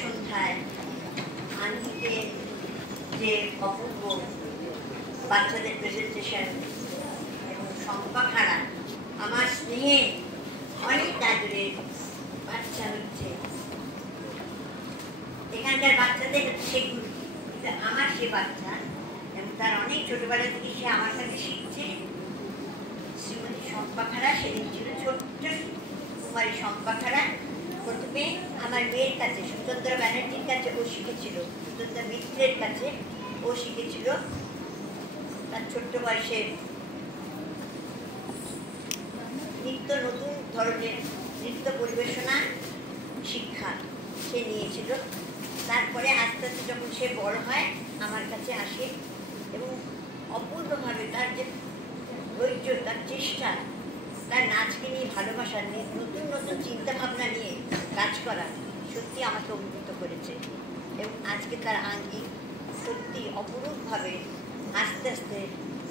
সন্ধ্যায় আনন্দিতে যে অপূর্ব বাচ্চাদের প্রেজেন্টেশন এবং সংখ্যাখানা আমার স্নেহে অনেক আদরের বাচ্চা হচ্ছে, এখানকার বাচ্চাদের সেগুলো আমার সে বাচ্চা এবং তার অনেক ছোটবেলা থেকে সে আমার কাছে শিখছে। শ্রীমতী সম্পাখারা সেদিন ছিল ছোট্ট কুমারী সম্পাখারা। প্রথমে আমার মেয়ের কাছে সুচন্দ্রা ব্যানার্জির কাছে ও শিখেছিল, সুচন্দ্রা মিত্রের কাছে ও শিখেছিল তার ছোট্ট বয়সে নিত্য নতুন ধরনের নৃত্য পরিবেশনা শিক্ষা সে নিয়েছিল। তারপরে আস্তে আস্তে যখন সে বড় হয় আমার কাছে আসে এবং অপূর্বভাবে তার যে ধৈর্য, তার চেষ্টা, তার নাচকে নিয়ে ভালোবাসা, নতুন নতুন চিন্তা ভাবনা নিয়ে কাজ করা সত্যি আমাকে অভিভূত করেছে। এবং আজকে তার আঙ্গিক সত্যি অপরূপভাবে আস্তে আস্তে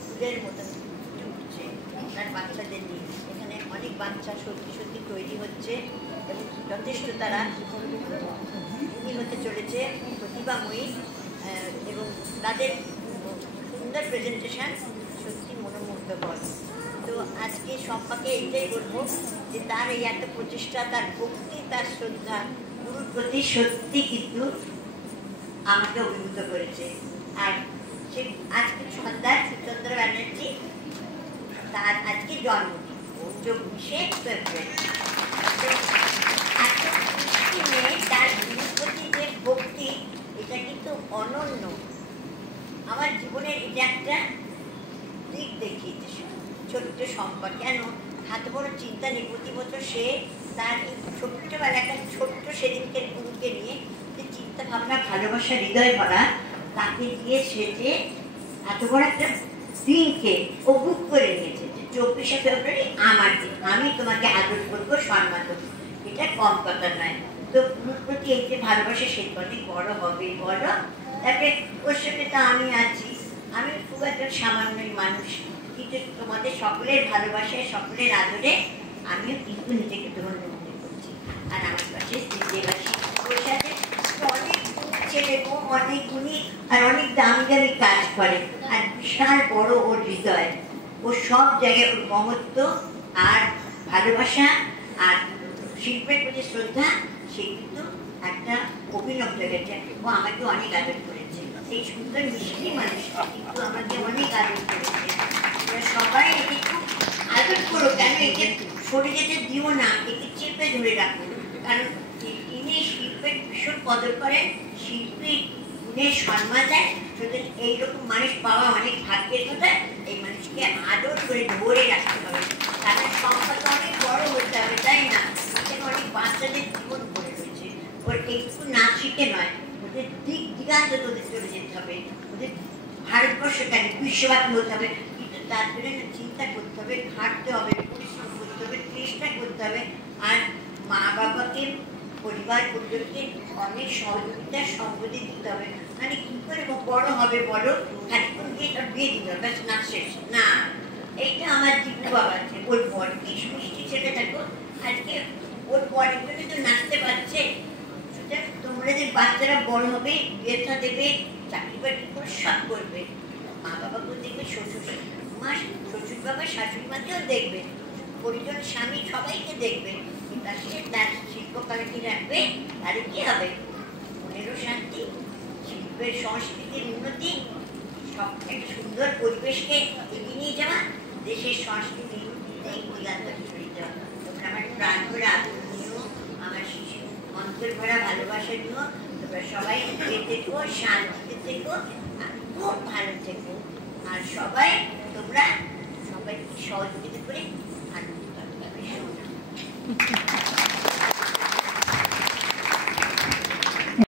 ফুলের মতন উঠছে তার বাচ্চাদের নিয়ে। এখানে অনেক বাচ্চা সত্যি সত্যি তৈরি হচ্ছে এবং যথেষ্ট তারা হতে চলেছে প্রতিভাময়ী এবং তাদের সুন্দর প্রেজেন্টেশন সত্যি মনোমুগ্ধকর। তো আজকে সম্পাকে এইটাই বলবো যে তার এই একটা প্রচেষ্টা, তার ভক্তি, তার শ্রদ্ধা গুরুর প্রতি সত্যি কিন্তু আমাকে অভিভূত করেছে। আর সে আজকে সন্ধ্যায় সুচন্দ্রা ব্যানার্জি তার আজকে জন্মদিন 24শে ফেব্রুয়ারি। তার গুরুর প্রতি যে ভক্তি এটা কিন্তু অনন্য। আমার জীবনের এটা একটা দিক দেখিয়েছে ছোট্ট সম্পদ। কেন এত বড় চিন্তা নেই, প্রতি বছর সে তার ছোট্টবেলা একটা ছোট্ট সেদিনকে গুরুকে নিয়ে যে চিন্তা ভাবনা, ভালোবাসা, হৃদয় ভরা তাকে দিয়ে সে যে এত বড় একটা দিনকে ও বুক করে নিয়েছে যে 24শে ফেব্রুয়ারি আমার দিন, আমি তোমাকে আদর করবো, সম্মান করবো। এটা কম কথা নয়। তো গুরুর প্রতি এই যে ভালোবাসা সেই অনেক বড় হবে বড়। তারপরে ওর সঙ্গে তো আমি আছি, আমি খুব একটা সামান্যই মানুষ, কিন্তু তোমাদের সকলের ভালোবাসায়, সকলের আদরে আমিও কিন্তু নিজেকে ধন্য মনে করছি। আর আমার পাশে দেবাসী ওর সাথে অনেক ছেলে ও অনেক গুণী আর অনেক দামি দামি কাজ করে আর বিশাল বড় ওর হৃদয়। ও সব জায়গায় ওর মহত্ব আর ভালোবাসা আর শিল্পের প্রতি শ্রদ্ধা সে কিন্তু একটা অভিনব জায়গাটা। ও আমাকে অনেক আদর করেছে, সেই সুন্দর মিষ্টি মানুষটা কিন্তু আমাকে অনেক আদর করেছে। সবাই একে খুব আদর করো, কেন একে সরে যেতে দিও না, একে চেপে ধরে রাখো। কারণ তিনি শিল্পের ভীষণ কদর করেন, শিল্পীর গুণের সম্মান দেয়। সুতরাং এইরকম মানুষ পাওয়া অনেক ভাগ্যের কথা। এই মানুষকে আদর করে ধরে রাখতে হবে, কারণ সম্পদ অনেক বড় হতে হবে, তাই না? এখানে অনেক বাচ্চাদের জীবন গড়ে রয়েছে। ওর একটু না শিখে নয়, ওদের দিক দিগান্ত তোদের চলে যেতে হবে, ওদের ভারতবর্ষ কেন বিশ্বব্যাপী হতে হবে। কিন্তু তার জন্য চিন্তা করতে হবে, খাটতে হবে, পরিশ্রম করতে হবে, চেষ্টা করতে হবে। আর মা বাবাকে, পরিবার পরিজনকে অনেক সহযোগিতার সম্পত্তি দিতে হবে। মানে কি করে বড় হবে বলো, খানিক্ষণ গিয়ে তার বিয়ে দিতে হবে, না শেষ না। এইটা আমার দীপু বাবা আছে, ওর বর কি মিষ্টি ছেলে থাকো, আজকে ওর বরের জন্য তো নাচতে পারছে। সুতরাং তোমরা যে বাচ্চারা বড় হবে, বিয়েটা দেবে, চাকরি বাকরি করে সব করবে, মা বাবাকেও দেখবে, শ্বশুর মা, শ্বশুর বাবা, শাশুড়ি মাকেও দেখবে, পরিজন, স্বামী সবাইকে দেখবে। তার শিল্পকলাটি রাখবে, তাহলে কি হবে? মনেরও শান্তি, শিল্পের সংস্কৃতির উন্নতি, সব একটা সুন্দর পরিবেশকে এগিয়ে নিয়ে যাওয়া, দেশের সংস্কৃতি দিগান্তরে ছড়িয়ে দেওয়া। তোমরা আমার প্রাণ ভরে আদর নিও, আমার শিশু অন্তর ভরা ভালোবাসা নিও। তোমরা সবাই থেকো, শান্তিতে থেকো, আর খুব ভালো থেকো। আর সবাই তোমরা সবাইকে সহযোগিতা করে আনন্দ করতে পারবে।